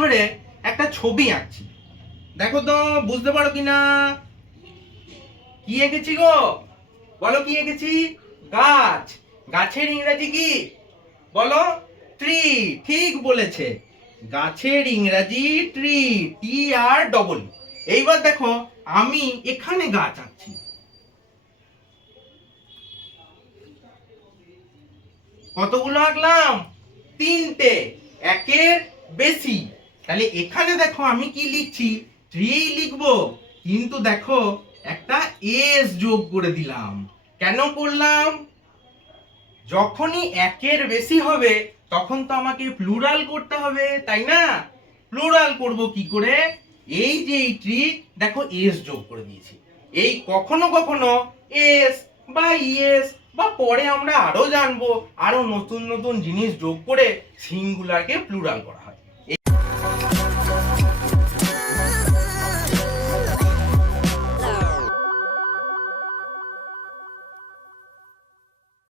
এবারে একটা ছবি আঁকছি, দেখো তো বুঝতে পারো কিনা। কি এঁকেছি গো, বলো কি এঁকেছি? গাছ। গাছের ইংরেজি কি বলো? ট্রি। ঠিক বলেছে, গাছের ইংরেজি ট্রি, টি আর ডবল। এইবার দেখো আমি এখানে গাছ আঁকছি, কতগুলো আঁকলাম? তিনটে, একের বেশি। তাহলে এখানে দেখো আমি কি লিখছি? ট্রি লিখবো, কিন্তু দেখো একটা এস যোগ করে দিলাম। কেন করলাম? যখনই একের বেশি হবে তখন তো আমাকে প্লুরাল করতে হবে, তাই না? প্লুরাল করব কি করে? এই যে এই ট্রি, দেখো এস যোগ করে দিয়েছি। এই কখনো কখনো এস বা ইএস বা পরে আমরা আরো জানবো, আরো নতুন নতুন জিনিস যোগ করে সিঙ্গুলারকে প্লুরাল করা হয়।